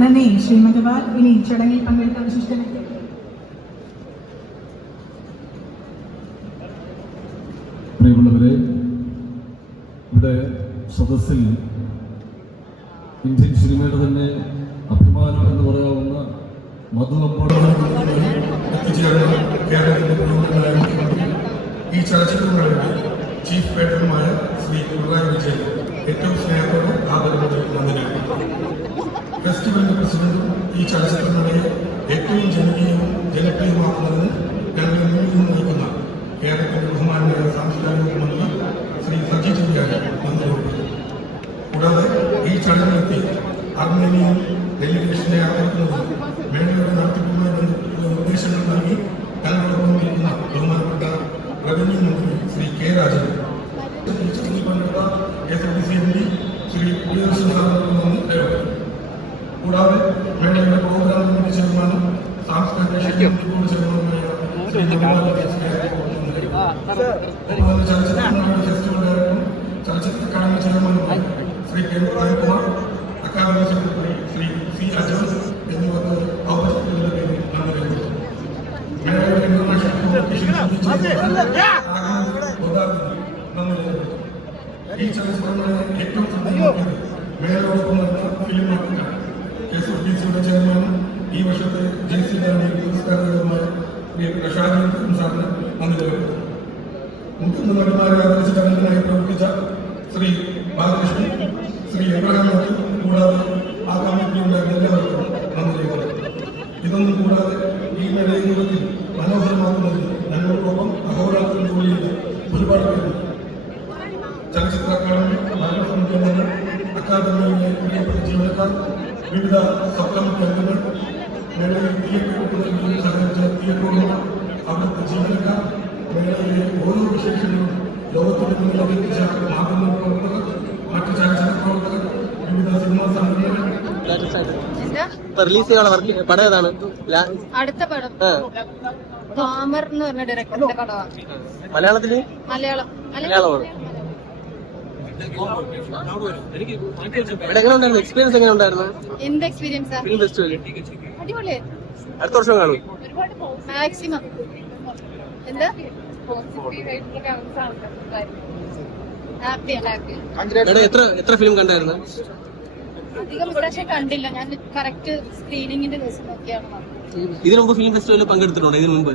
നന്ദി ശ്രീമതി ബാൽ. ഇനി ചടങ്ങിൽ പങ്കെടുത്ത വിശിഷ്ട പ്രിയമുള്ളവരെ, ഇവിടെ സദസ്സിൽ ഇന്ത്യൻ സിനിമയുടെ തന്നെ അഭിമാനം എന്ന് പറയാവുന്ന ഈ ചലച്ചിത്രങ്ങളുടെ ചീഫ് പേറ്ററുമായ ശ്രീ പിണറായി വിജയൻ ഏറ്റവും സ്നേഹത്തോടെ ആദരവോടെ നന്ദി നൽകുന്നു. ഫെസ്റ്റിവലിന്റെ പ്രസിഡന്റും ഈ ചലച്ചിത്രങ്ങളെ ഏറ്റവും ജനകീയവും ജനപ്രിയമാക്കുന്നതിന് ഞങ്ങളുടെ മുന്നിൽ നിന്ന് നയിക്കുന്ന കേരളത്തിന്റെ ബഹുമാനായ സാംസ്കാരിക മന്ത്രി ശ്രീ സജി ചെറിയാൻ നന്ദി കൊടുക്കുന്നു. കൂടാതെ ഈ ചടങ്ങിലെത്തി അർമേനിയൻ ഡെലിഗേഷനെ ആദരിക്കുന്നതിന് മേളയുടെ നടത്തിപ്പുമായി ബന്ധപ്പെട്ട നിർദ്ദേശങ്ങൾ നൽകി ഞങ്ങളോടൊപ്പം നിൽക്കുന്ന ബഹുമാനപ്പെട്ട റവന്യൂ മന്ത്രി ശ്രീ കെ രാജൻ, ചടങ്ങിൽ പങ്കെടുത്ത KSRTC MD ശ്രീ പ്രിയദർശൻ സാറിനോട് നന്ദി രേഖപ്പെടുത്തുന്നു. കൂടാതെ മേളയുടെ പ്രോഗ്രാം കമ്മിറ്റി ചെയർമാനും സാംസ്കാരിക ക്ഷേമ ബോർഡ് ചെയർമാനുമായ ശ്രീ ചലച്ചിത്ര ഫെസ്റ്റിവൽ ഡയറക്ടറും ചലച്ചിത്ര അക്കാദമി ചെയർമാനുമായ Shri K Premkumar, academy secretary Shri C Ajas എന്നിവർക്ക് ഔപചാരികതയുടെ പേരിൽ നന്ദി രേഖപ്പെടുത്തുന്നു. മേളയുടെ ഇന്റർനാഷണൽ കോമ്പറ്റീഷൻ ഈ ചലച്ചിത്രങ്ങളെ ഏറ്റവും ശ്രദ്ധേയമാക്കിയത് മേളയോടൊപ്പം നടന്ന ഫിലിം മാർക്കറ്റാണ്. KSRTCയുടെ ചെയർമാനും ഈ വർഷത്തെ JC പുരസ്കാരമായ ഷാജി സാറിന് നന്ദി രേഖപ്പെടുത്തുന്നു. മുഖ്യ നടിമാരെ ആദരിച്ച ചടങ്ങിനായി പ്രവർത്തിച്ച ശ്രീ ബാലകൃഷ്ണൻ, ശ്രീ എബ്രഹാം, കൂടാതെ ആ കമ്മിറ്റിയുണ്ടായിരുന്ന എല്ലാവർക്കും നന്ദി രേഖപ്പെടുത്തുന്നു. ഇതൊന്നും കൂടാതെ ഈ മേളയെ യുഗത്തിൽ മനോഹരമാക്കുന്നതിൽ ഞങ്ങളോടൊപ്പം അഹോരാത്രം ജോലി ചെയ്ത ഒരുപാട് പേരുണ്ട്. ചലച്ചിത്ര അക്കാദമി, ഭരണസമിതി അംഗങ്ങൾ, അക്കാദമിയിലെ പ്രിയപ്പെട്ട ജീവനക്കാർ, വിവിധ സബ് കമ്മിറ്റി അംഗങ്ങൾ, മേളയിൽ തിയേറ്ററുകളിൽ സഹകരിച്ച തിയേറ്ററുകൾ, അവിടുത്തെ ജീവനക്കാർ, മേളയിലെ ഓരോ വിശേഷങ്ങളും ലോകത്തിന്റെ മുന്നിൽ അവതരിപ്പിച്ച മാധ്യമ പ്രവർത്തകർ, മറ്റ് ചലച്ചിത്ര പ്രവർത്തകർ, വിവിധ സിനിമാ സംഘടനകൾ. റിലീസ് ചെയ്യാനുള്ള വർക്ക് പടം ഏതാണ്? അടുത്ത പടം കാമർ എന്ന് പറഞ്ഞ ഡയറക്ടറിന്റെ പടമാണ്. മലയാളത്തില് മലയാളം ഇവിടെ എങ്ങനെ ഉണ്ടായിരുന്നു? എക്സ്പീരിയൻസ് എങ്ങനെ ഉണ്ടായിരുന്നു? എന്ത് എക്സ്പീരിയൻസ്? ഫിലിം ഫെസ്റ്റിവൽ അടിപൊളി. അടുത്ത വർഷം കാണും മാക്സിമം. എന്താ എത്ര ഫിലിം കണ്ടായിരുന്നു? അധികം പക്ഷെ കണ്ടില്ല. ഞാൻ കറക്റ്റ് സ്ക്രീനിങ്ങിന്റെ ദിവസം നോക്കിയാണ് വന്നത്. ഇതിനു മുമ്പ് ഫിലിം ഫെസ്റ്റിവലിൽ പങ്കെടുത്തിട്ടുണ്ടോ? ഇതിനു മുമ്പ്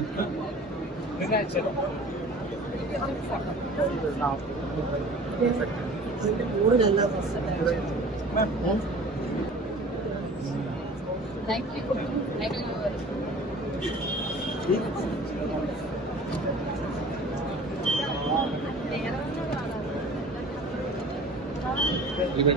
Thank you.